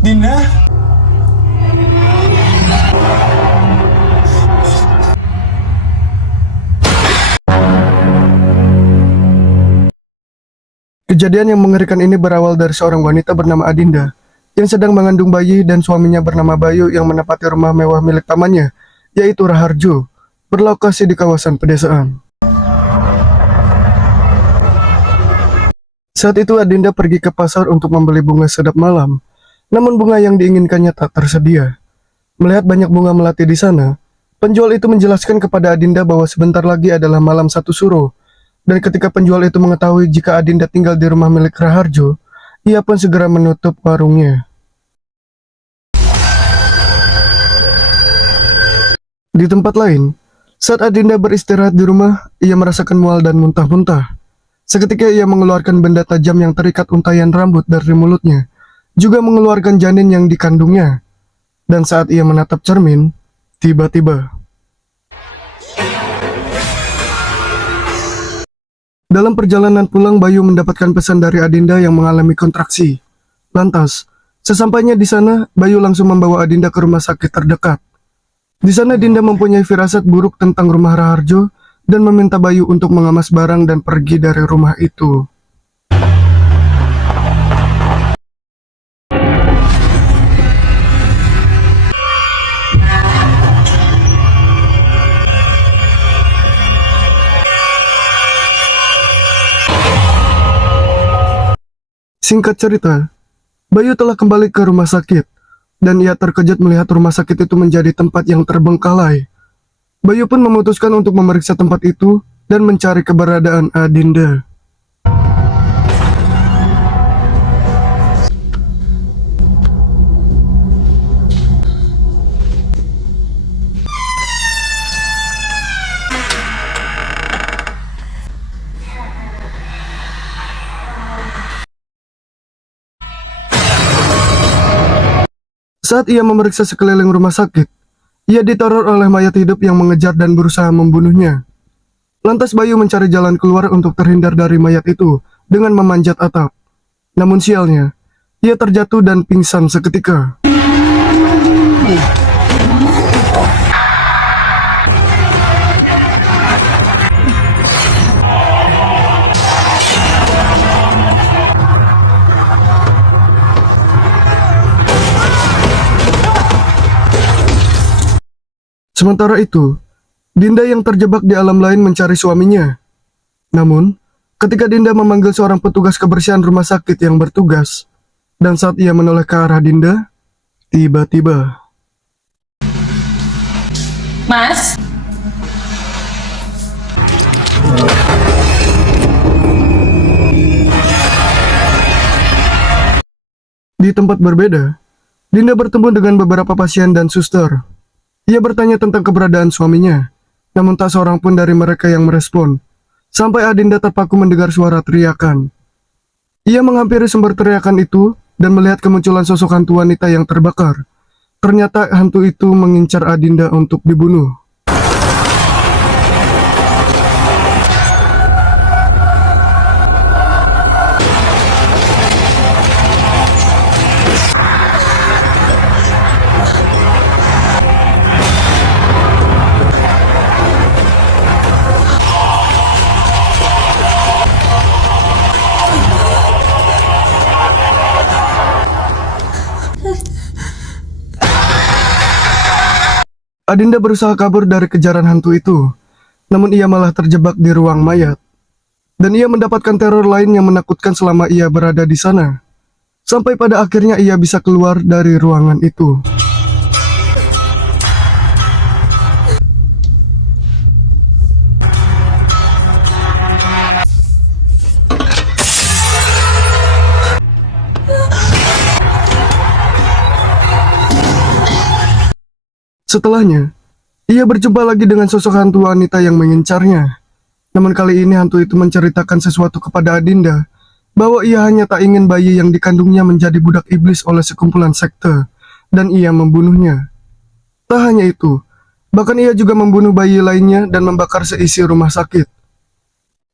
Dinda? Kejadian yang mengerikan ini berawal dari seorang wanita bernama Adinda yang sedang mengandung bayi dan suaminya bernama Bayu yang menempati rumah mewah milik pamannya, yaitu Raharjo, berlokasi di kawasan pedesaan. Saat itu Adinda pergi ke pasar untuk membeli bunga sedap malam, namun bunga yang diinginkannya tak tersedia. Melihat banyak bunga melati di sana, penjual itu menjelaskan kepada Adinda bahwa sebentar lagi adalah malam satu suro. Dan ketika penjual itu mengetahui jika Adinda tinggal di rumah milik Raharjo, ia pun segera menutup warungnya. Di tempat lain, saat Adinda beristirahat di rumah, ia merasakan mual dan muntah-muntah. Seketika ia mengeluarkan benda tajam yang terikat untaian rambut dari mulutnya, juga mengeluarkan janin yang dikandungnya. Dan saat ia menatap cermin, tiba-tiba dalam perjalanan pulang, Bayu mendapatkan pesan dari Adinda yang mengalami kontraksi. Lantas, sesampainya di sana, Bayu langsung membawa Adinda ke rumah sakit terdekat. Di sana Dinda mempunyai firasat buruk tentang rumah Raharjo dan meminta Bayu untuk mengemas barang dan pergi dari rumah itu. Singkat cerita, Bayu telah kembali ke rumah sakit, dan ia terkejut melihat rumah sakit itu menjadi tempat yang terbengkalai. Bayu pun memutuskan untuk memeriksa tempat itu dan mencari keberadaan Adinda. Saat ia memeriksa sekeliling rumah sakit, ia diteror oleh mayat hidup yang mengejar dan berusaha membunuhnya. Lantas Bayu mencari jalan keluar untuk terhindar dari mayat itu dengan memanjat atap. Namun sialnya, ia terjatuh dan pingsan seketika. Sementara itu, Dinda yang terjebak di alam lain mencari suaminya. Namun, ketika Dinda memanggil seorang petugas kebersihan rumah sakit yang bertugas, dan saat ia menoleh ke arah Dinda, tiba-tiba Mas, di tempat berbeda, Dinda bertemu dengan beberapa pasien dan suster. Ia bertanya tentang keberadaan suaminya, namun tak seorang pun dari mereka yang merespon. Sampai Adinda terpaku mendengar suara teriakan. Ia menghampiri sumber teriakan itu dan melihat kemunculan sosok hantu wanita yang terbakar. Ternyata hantu itu mengincar Adinda untuk dibunuh. Adinda berusaha kabur dari kejaran hantu itu, namun ia malah terjebak di ruang mayat. Dan ia mendapatkan teror lain yang menakutkan selama ia berada di sana. Sampai pada akhirnya ia bisa keluar dari ruangan itu. Setelahnya, ia berjumpa lagi dengan sosok hantu wanita yang mengincarnya. Namun kali ini hantu itu menceritakan sesuatu kepada Adinda, bahwa ia hanya tak ingin bayi yang dikandungnya menjadi budak iblis oleh sekumpulan sekte, dan ia membunuhnya. Tak hanya itu, bahkan ia juga membunuh bayi lainnya dan membakar seisi rumah sakit.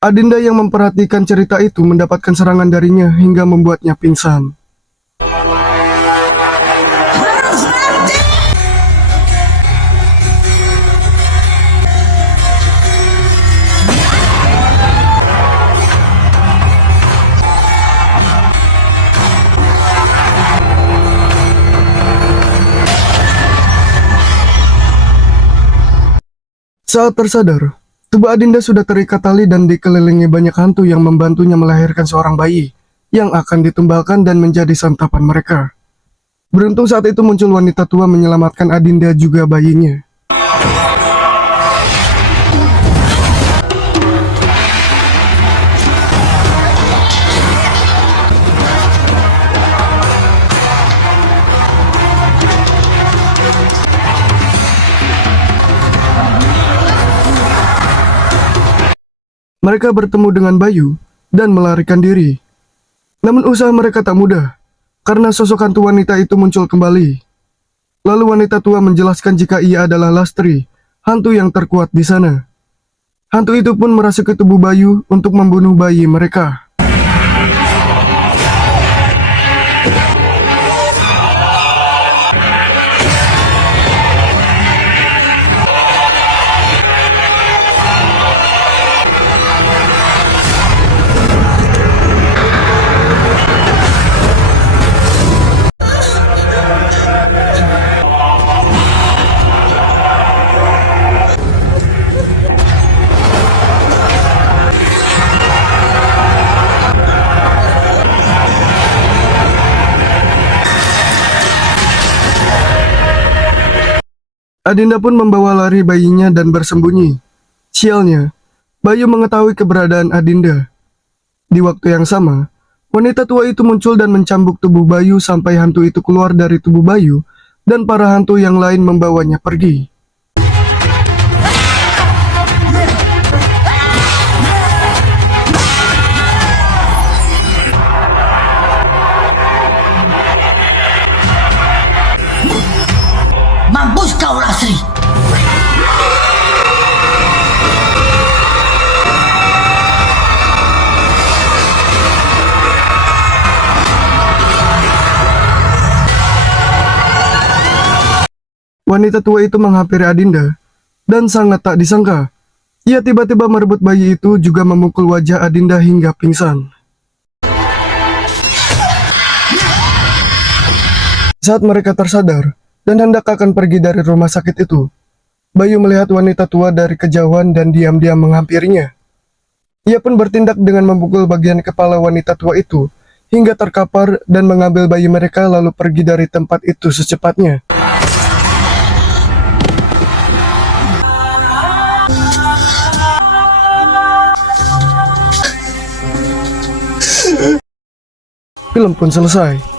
Adinda yang memperhatikan cerita itu mendapatkan serangan darinya hingga membuatnya pingsan. Saat tersadar, tubuh Adinda sudah terikat tali dan dikelilingi banyak hantu yang membantunya melahirkan seorang bayi yang akan ditumbalkan dan menjadi santapan mereka. Beruntung saat itu muncul wanita tua menyelamatkan Adinda juga bayinya. Mereka bertemu dengan Bayu dan melarikan diri. Namun usaha mereka tak mudah, karena sosok hantu wanita itu muncul kembali. Lalu wanita tua menjelaskan jika ia adalah Lastri, hantu yang terkuat di sana. Hantu itu pun merasuk ke tubuh Bayu untuk membunuh bayi mereka. Adinda pun membawa lari bayinya dan bersembunyi. Sialnya, Bayu mengetahui keberadaan Adinda. Di waktu yang sama, wanita tua itu muncul dan mencambuk tubuh Bayu sampai hantu itu keluar dari tubuh Bayu dan para hantu yang lain membawanya pergi. Mampus kau, Lastri! Wanita tua itu menghampiri Adinda, dan sangat tak disangka, ia tiba-tiba merebut bayi itu juga memukul wajah Adinda hingga pingsan. Saat mereka tersadar, dan hendak akan pergi dari rumah sakit itu, Bayu melihat wanita tua dari kejauhan dan diam-diam menghampirinya. Ia pun bertindak dengan memukul bagian kepala wanita tua itu, hingga terkapar dan mengambil bayi mereka lalu pergi dari tempat itu secepatnya. Film pun selesai.